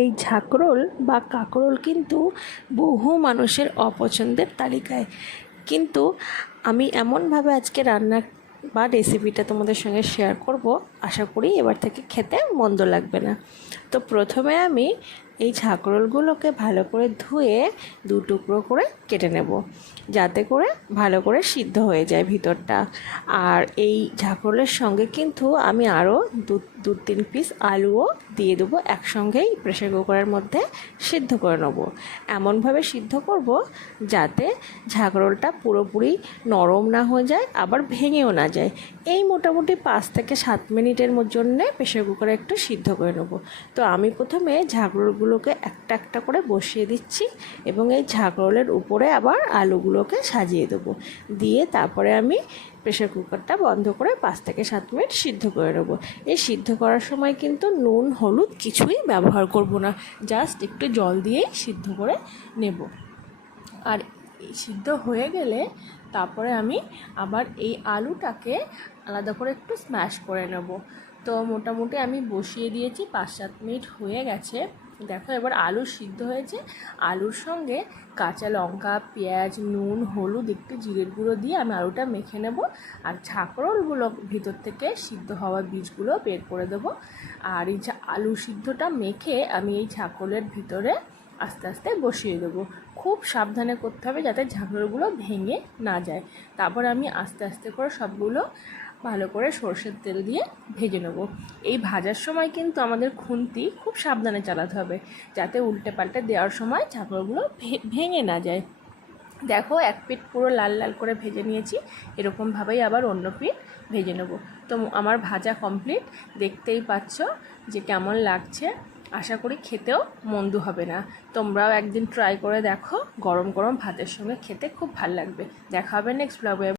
এই ঝাঁকরোল বা কাঁকরোল কিন্তু বহু মানুষের অপছন্দের তালিকায়, কিন্তু আমি এমনভাবে আজকে রান্না বা রেসিপিটা তোমাদের সঙ্গে শেয়ার করব, আশা করি এবার থেকে খেতে মন্দ লাগবে না। তো প্রথমে আমি এই ঝাঁকরোলগুলোকে ভালো করে ধুয়ে দু টুকরো করে কেটে নেব, যাতে করে ভালো করে সিদ্ধ হয়ে যায় ভিতরটা। আর এই ঝাঁকরোলের সঙ্গে কিন্তু আমি আরও দু তিন পিস আলুও দিয়ে দেবো, একসঙ্গেই প্রেসার কুকারের মধ্যে সিদ্ধ করে নেব। এমনভাবে সিদ্ধ করব যাতে ঝাঁকরোলটা পুরোপুরি নরম না হয়ে যায়, আবার ভেঙেও না যায়। এই মোটামুটি 5 থেকে 7 মিনিটের জন্যে প্রেসার কুকারে একটু সিদ্ধ করে নেব। তো আমি প্রথমে ঝাঁকরোলগুলোকে একটা একটা করে বসিয়ে দিচ্ছি এবং এই ঝাঁকরোলের উপরে আবার আলুগুলোকে সাজিয়ে দেবো, দিয়ে তারপরে আমি প্রেসার কুকারটা বন্ধ করে 5 থেকে 7 মিনিট সিদ্ধ করে নেব। এই সিদ্ধ করার সময় কিন্তু নুন হলুদ কিছুই ব্যবহার করব না, জাস্ট একটু জল দিয়েই সিদ্ধ করে নেব। আর সিদ্ধ হয়ে গেলে তারপরে আমি আবার এই আলুটাকে আলাদা করে একটু স্ম্যাশ করে নেব। তো মোটামুটি আমি বসিয়ে দিয়েছি, 5-7 মিনিট হয়ে গেছে। দেখো এবার আলু সিদ্ধ হয়েছে। আলুর সঙ্গে কাঁচা লঙ্কা, পেঁয়াজ, নুন, হলুদ, একটু জিরের গুঁড়ো দিয়ে আমি আলুটা মেখে নেব। আর ঝাঁকরোলগুলো ভিতর থেকে সিদ্ধ হওয়া বীজগুলো বের করে দেবো। আর এই আলু সিদ্ধটা মেখে আমি এই ঝাঁকরোলের ভিতরে আস্তে আস্তে বসিয়ে দেবো। খুব সাবধানে করতে হবে যাতে ঝাঁকরোলগুলো ভেঙে না যায়। তারপর আমি আস্তে আস্তে করে সবগুলো ভালো করে সরষের তেল দিয়ে ভেজে নেব। এই ভাজার সময় কিন্তু আমাদের খুন্তি খুব সাবধানে চালাতে হবে, যাতে উল্টে পাল্টে দেওয়ার সময় ঝাঁকরোলগুলো ভেঙে না যায়। দেখো এক পিঠ পুরো লাল লাল করে ভেজে নিয়েছি, এরকমভাবেই আবার অন্য পিঠ ভেজে নেব। তো আমার ভাজা কমপ্লিট, দেখতেই পাচ্ছ যে কেমন লাগছে। আশা করি খেতেও মন্দ হবে না। তোমরাও একদিন ট্রাই করে দেখো, গরম গরম ভাতের সঙ্গে খেতে খুব ভালো লাগবে। দেখা হবে নেক্সট ব্লগে।